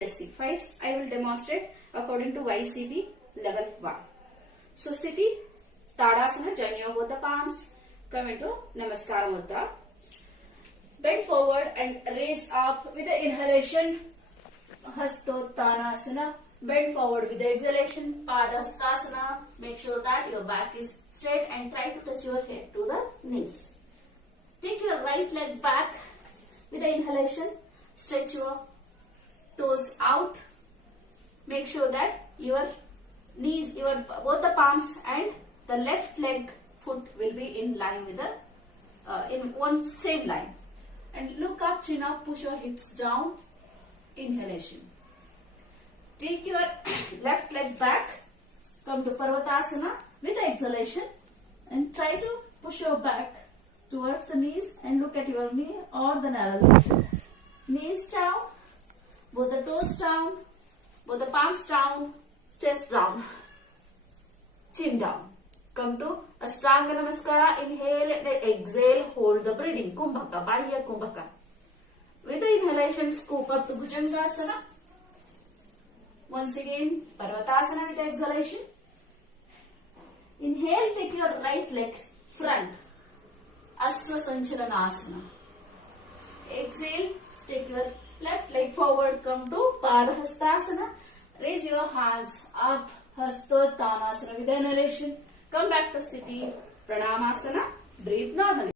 First, I will demonstrate according to YCB level 1. So, Sthiti, Tadasana, join your both the palms, come into namaskar mudra. Bend forward and raise up with the inhalation, Hastottanasana. Bend forward with the exhalation, Padahastasana. Make sure that your back is straight and try to touch your head to the knees. Take your right leg back with the inhalation, stretch your toes out. Make sure that your knees, both the palms and the left leg foot will be in line with the in one same line. And look up, chin up, push your hips down. Inhalation. Take your left leg back. Come to Parvatasana with the exhalation and try to push your back towards the knees and look at your knee or the navel. Knees down. Both the toes down, both the palms down, chest down, chin down. Come to Ashtanga Namaskara. Inhale and exhale. Hold the breathing. Kumbhaka, Bahya Kumbhaka. With the inhalation, scoop up to Bhujangasana. Once again, Parvatasana with the exhalation. Inhale, take your right leg front. Asva Sanchalanasana. Exhale, take your left leg forward, come to Padahastasana. Raise your hands up, Hastottanasana with the inhalation. Come back to Sthiti, Pranamasana. Breathe normally.